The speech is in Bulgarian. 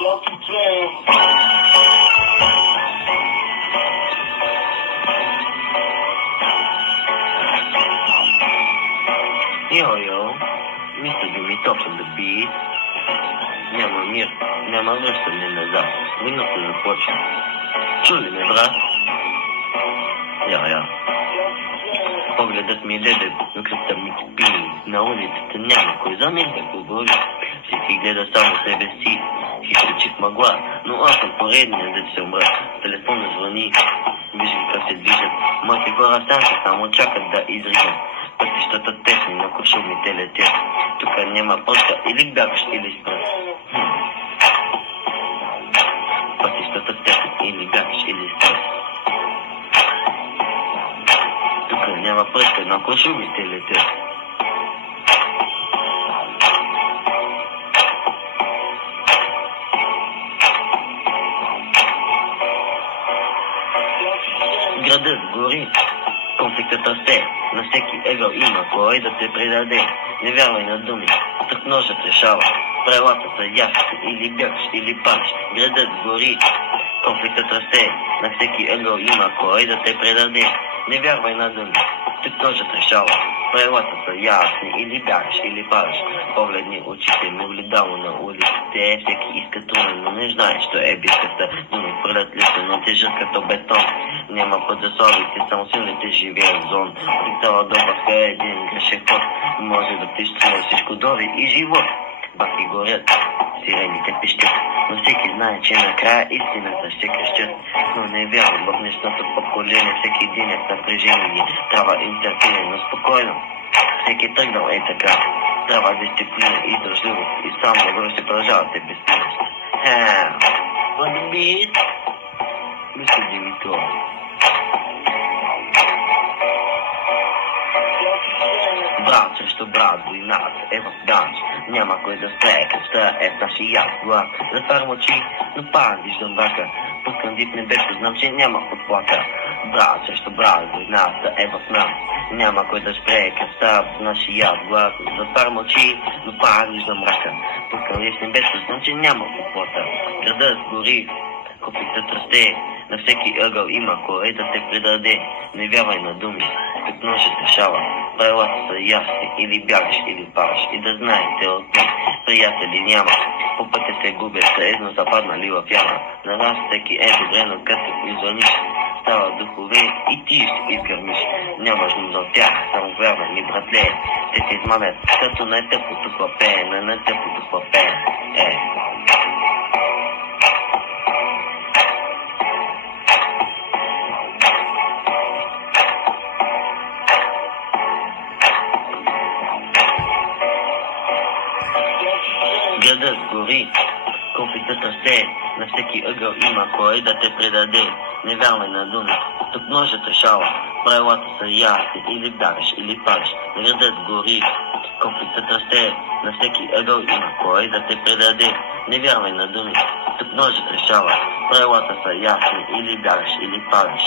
Йо, мисля да ми точен да бит. Няма мир, няма връщане назад. Войната започва. Чули ме, брат? Я. Погледът ми леде, но кръвта ми кипи. На улицата няма кой за мен да говори. Всеки гледа само себе си. Хищричи в мъгла, но аз съм поредния, да се умра. Телефона звъни. Виждам как се движат. Моите хора станка само чакат да изригат. Пътищата тесни, но куршумите летят. Тук няма пътка, или бягаш, или спрат. Пътищата тесни, или бягаш, или спрат. Тук няма пътка, но куршумите летят. Градът гори. Конфликтът расте, на всеки ъгъл има кой да те предаде. Не вярвай на думи, тук ножът решава. Правилата са ясни, или бягаш, или падаш. Градът гори, конфликтът расте, на всеки ъгъл има кой да те предаде. Не вярвай на думи, тук ножът решава. Правилата са ясни, или бягаш, или падаш. Погледни очите ми влидало на улиците. Всеки иска трудно, но не знае, що е битката. Думи хвърлят лесно, но тежат като бетон. Няма път за слабите, само силните живеят в зон. Притала добавка е един грешен ход. Може да ти струва всичко дори и живот. Баки горят, сирените пищят, но всеки знае, че накрая истината ще крещят. Но не вярвам в нещата поколение, всеки ден е в напрежение. Трябва им търпение, но спокойно. Всеки тръгнал е така. Трябва дисциплина и държливост. И само добро ще продължавате безсмилост. On beat, мисля Димитро. Брат срещу брат, войната е в данж. Няма кой да спре, кръвта е в нашия глас. Затварям очи, но пак виждам брака. Пускам дип небето, знам, че няма подплака. Брат срещу брат, войната е в нас. Няма кой да спре, кръвта в нашия глас. Затварям очи, но пак виждам брака. Пускам дип небето, знам, че няма подплака. Градът гори, конфликтът расте. На всеки ъгъл има кой да те предаде. Не вярвай на думи, тук ножът решава. Правилата са ясни, или бягаш, или падаш. И да знаете от мен, приятели няма. По пътя се губят, съедно западнали в яма. На нас всеки е добре, но като извъниш. Става духове и ти ще изгърмиш. Нямаш нужда от тях, само вярвай ми, братле. Те се измамят, като най-тъпото хлапе, на най-тъпото хлапе. Градът гори, конфликтът расте, на всеки ъгъл има кой да те предаде. Не вярвай на думи, тук ножът решава. Правилата са ясни, или бягаш, или падаш. Градът гори, конфликтът расте, на всеки ъгъл има кой да те предаде. Не вярвай на думи, тук ножът решава. Правилата са ясни, или бягаш, или падаш.